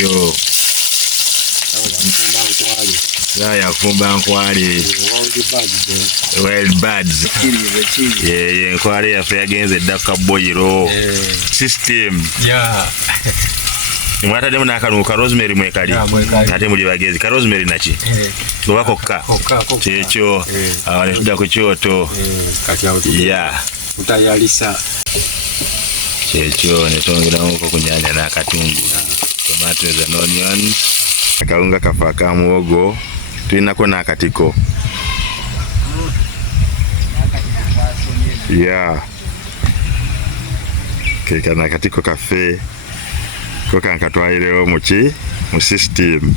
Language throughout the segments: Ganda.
Checho. Ya fumba nkwali. Wild birds. Yeah, nkwali ya yagenze daka boyiro. System. Yeah. Mwata demu nakanuka rosemary mwekali. Ate muli bagezi. Ka rosemary nachi. Ngobako ka. Checho. Awale tuda ku kyoto. Kati ya utudu. Yeah. Utayalisa. Checho netongera nko kunyanya nakatungu. Tomatoes and onions. Akaunga kafaka muogo. Tuinako nakatiko. Yeah. Keka nakatiko kafe. Koka nkatwaireo muki mu system.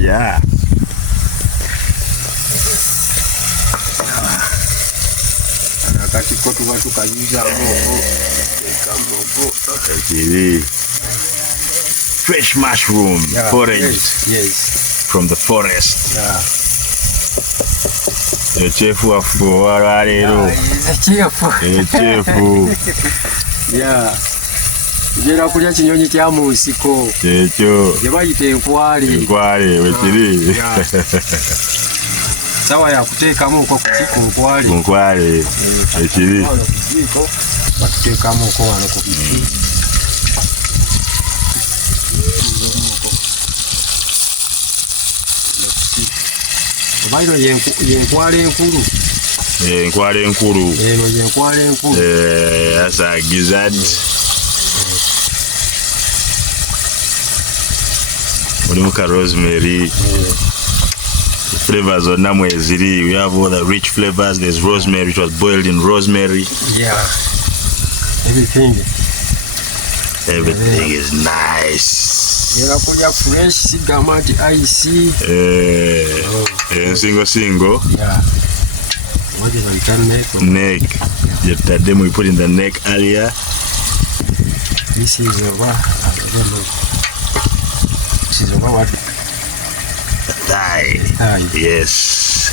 Yeah. Nakatiko tuba tukajuza mogo. Fresh mushroom, yeah, foraged. Yes. From the forest. Yeah. The chef of Foraged. The chef. Yeah. Jera kulya kinyonyi kya musiko. Checho. Je bayite enkwale. Enkwale wekiri. Sawa ya kuteekamu uko kutiko enkwale. Enkwale. Wekiri. Bateekamu uko wano ku biti. Baino yenkwale enkulu. Enkwale enkulu. Eno yenkwale enkulu. Asa gizzard. Mulimuka rosemary. Flavors on namweziri. We have all the rich flavors. There's rosemary. It was boiled in rosemary. Yeah. Everything is nice. Yera kulya fresh sigamati ice. Single. Yeah. What is on neck? That them we put in the neck earlier. This is what? This is what? Thigh. Yes.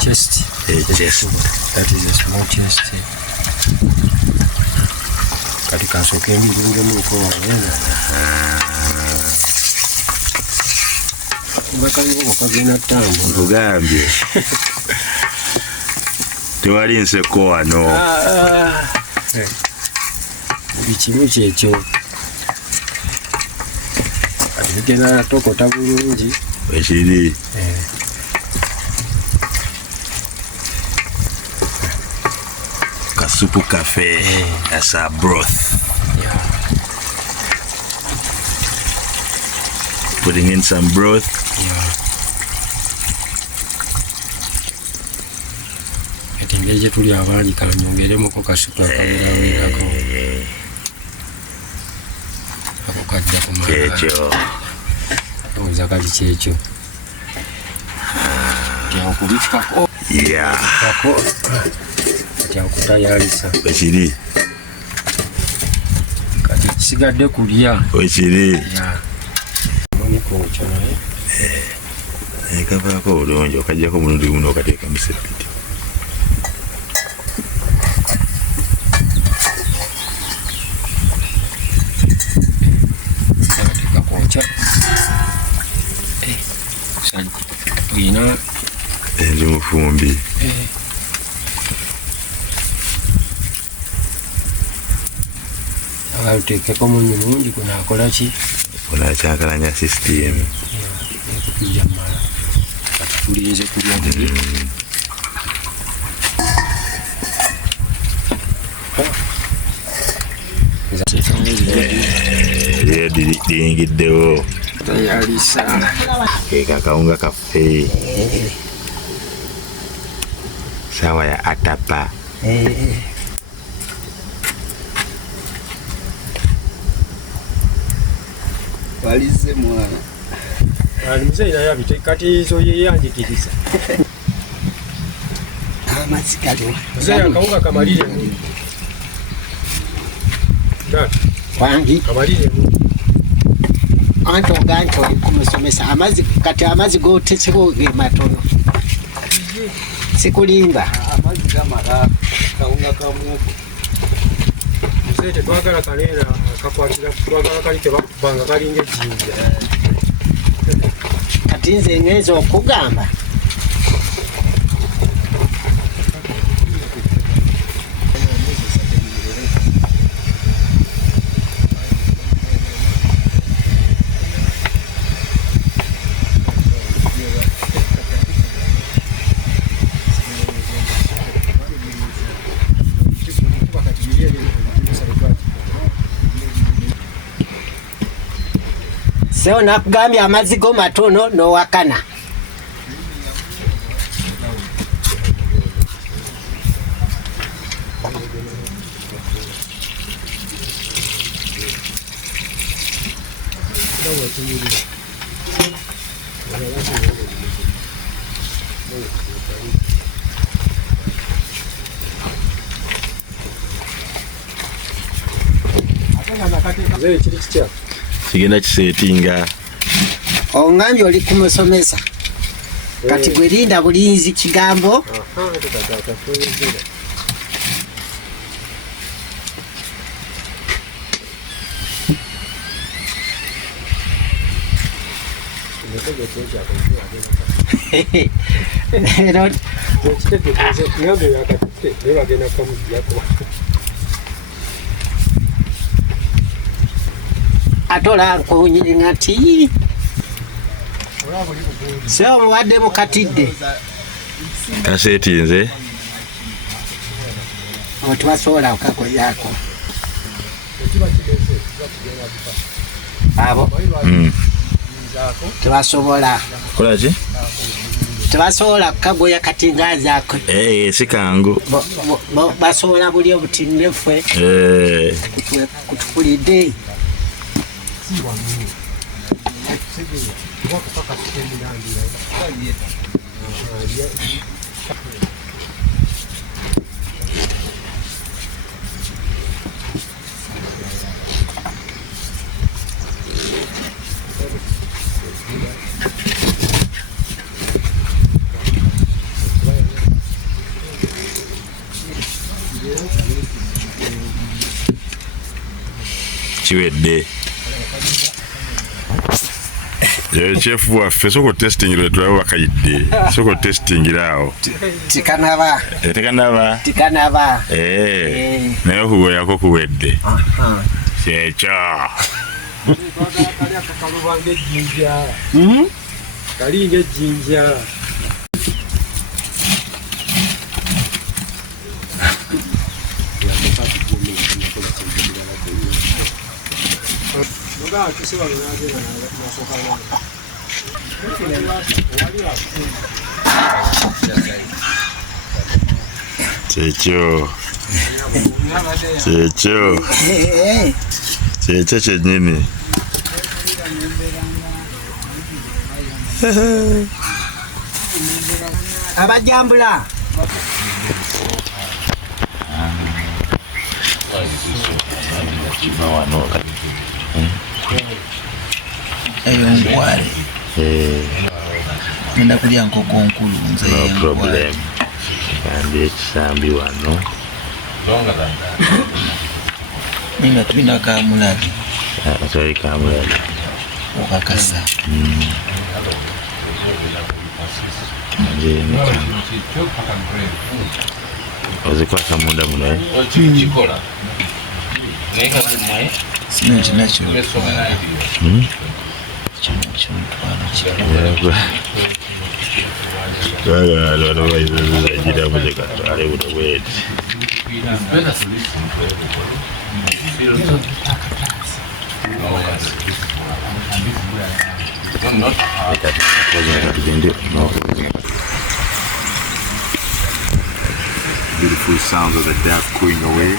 Chest. Chest. That is a small chest. Katika soke mbili muko wena. Bakanyo kagena tambo. Ngambye. Tewali nseko wano. Bikimu kyekyo. Atigena tokota bulungi. Wekiri. Kasupu cafe. That's our broth. Yeah. Putting in some broth. Yeah. Etingeje tuli abangi kanyongeremu ko kasupu akabirako. Ako kadda ku mara. Checho. Zakali checho. Kya kubifika ko. Yeah. Ako. Kya kutayalisa. Wekiri. Kati sigadde kulya. Wekiri. Yeah. Moniko chana Kavako bulungi okajjako mulundi guno okateeka mu sepiti. Ina ndi mufumbi. Aluteekeko munyu mungi kunakola ki? Kunakyakalanya system. Kujja mala. Katulize kulya nti. Dingiddewo. Tayalisa. Keka kawunga kaffe. Sawa ya atapa. Walize mwana. Mzee ina yabite kati zo yeyanjikiriza. Amasikalo. Mzee akawunga kamalire. Wangi kamalire. Anto ganto kumusomesa amazi kati amazi goteseko ge matono. Sikulimba. Amazi gamala kaunga kamuko. Msete twagala kanera kakwatira twagala kali tebakubanga kalinge jinja. Kati nze ngenza okugamba. Seo nakugambye amazzi go matono n'owakana. Zee kiri kitya? Kigenda kisetinga. Ongambye oli kumusomesa. Kati gwerinda bulinzi kigambo. Atola nkonyi ngati sio muwadde mukatidde kasetinze otwasobola okakoyako abo tebasobola kolaki tebasobola kukagoya katingazi ako sikangu basobola buli obutinneffe kutukulidde kiwedde chef waffe soko testing lwe tulaba bakayidde soko testing laawo tikanaba naye huwe yako kuwedde kyekyo kalinga ejjinja kyekyo kyennyini abajambula Nkwale ngenda kulya nkoko nkulu nze no problem kandi ekisambi wano ninga tulina kamulali atwali kamulali okakasa ozikwasa munda muno sino kinakyo Beautiful sounds of the duck cooing away.